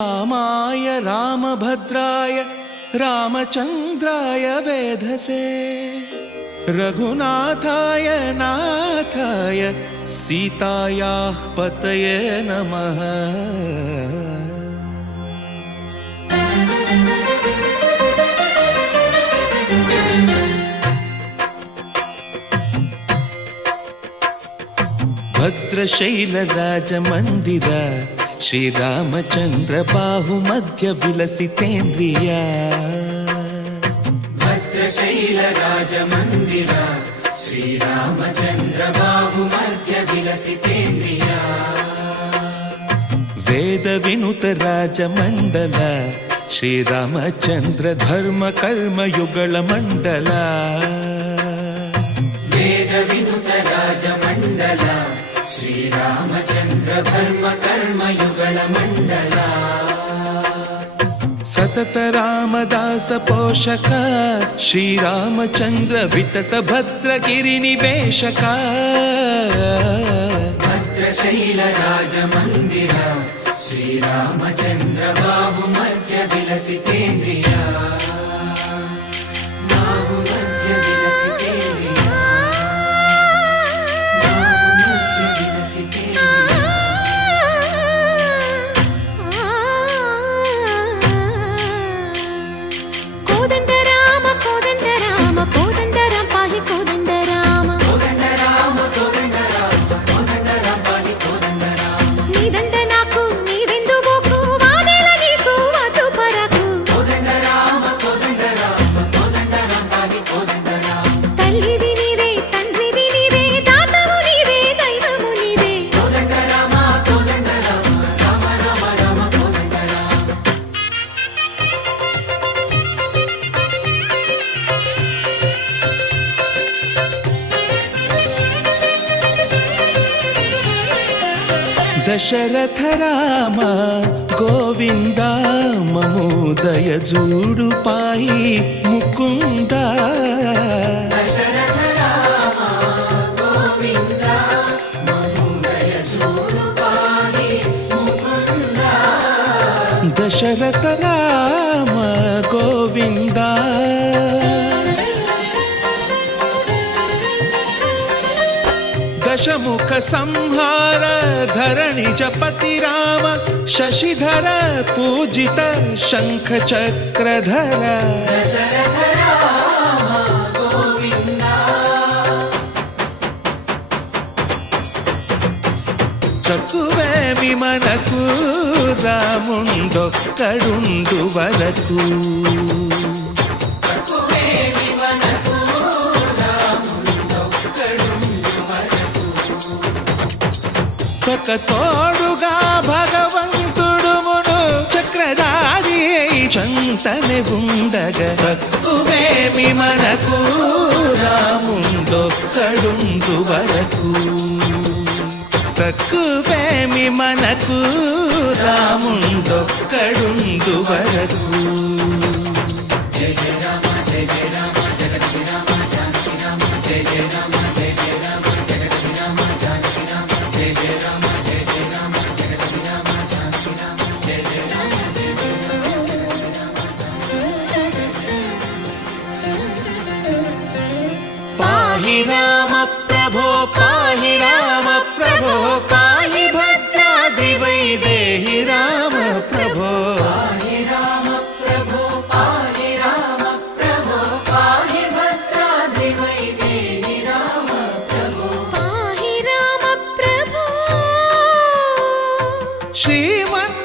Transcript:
रामाय रामभद्राय रामचन्द्राय वेधसे रघुनाथाय नाथाय सीतायाः पतये नमः। भद्रशैलराजमन्दिर श्रीरामचन्द्र बाहुमध्य विलसितेन्द्रिया। भद्रशैलराजमन्दिर श्रीरामचन्द्र बाहुमध्य विलसितेन्द्रिया। वेदविनुत राजमण्डल श्रीरामचन्द्र धर्म कर्म युगल मण्डल। वेदविनुत राजमण्डल श्रीरामचन्द्र धर्म कर्म युगल मण्डल। सतत रामदास पोषक श्रीरामचन्द्र वितत भद्रगिरि निवेशक। भद्रशैल राजमन्दिर श्रीरामचन्द्र बाहुमध्य विलसितेन्द्रिया। बाहुमध्य विलसितेन्द्रिया। बाहुमध्य विलसितेन्द्रिया। कोदंड राम कोदंड राम कोदंड राम पाहि कोदंड राम कोदंड राम कोदंड राम कोदंड राम पाहि कोदंड राम। नी दंड नाकु नी विंदु बोकु वादेला नीकु वातु परकु। कोदंड राम कोदंड राम कोदंड राम पाहि कोदंड राम। तल्लिवि नीवे तंड्रिवि नीवे दातवु नीवे दैवमु नीवे। कोदंड राम कोदंड राम राम राम राम कोदंड राम। दशरथ राम गोविंद ममोदय जूडु पाई मुकुंद। दशरथ राम गोविंद ममोदय जूडु पाहि मुकुंद। दशरथ राम गोविंद दशमुख संहार धरणि जपति राम शशिधर पूजित शंख चक्रधर। दशरथ राम गोविंद। चकुवेमि मनकु रामुंडొక్కడుండు వరకు। चकुवेमि मनकु रामुंडొక్కడుండు వరకు। ఒక తోడుగా భగవంతుడుమును చక్రధారి చంతనే ఉండగ। తక్కువేమి మనకు రాముండొక్కడుండు వరకు। తక్కువేమి మనకు రాముండొక్కడుండు వరకు। जय जय राम जय जय राम जगति राम जानकी राम जय जय राम जय जय राम जगति राम जानकी राम जय जय राम जय जय राम जगति राम जानकी राम जय जय राम जय जय राम। पाहि राम प्रभो पाहि राम प्रभो पाहि भद्राद्रि वैदेहि राम प्रभो। पाहि राम प्रभो पाहि राम प्रभो पाहि भद्राद्रि वैदेहि राम प्रभो। पाहि राम प्रभो श्रीमन्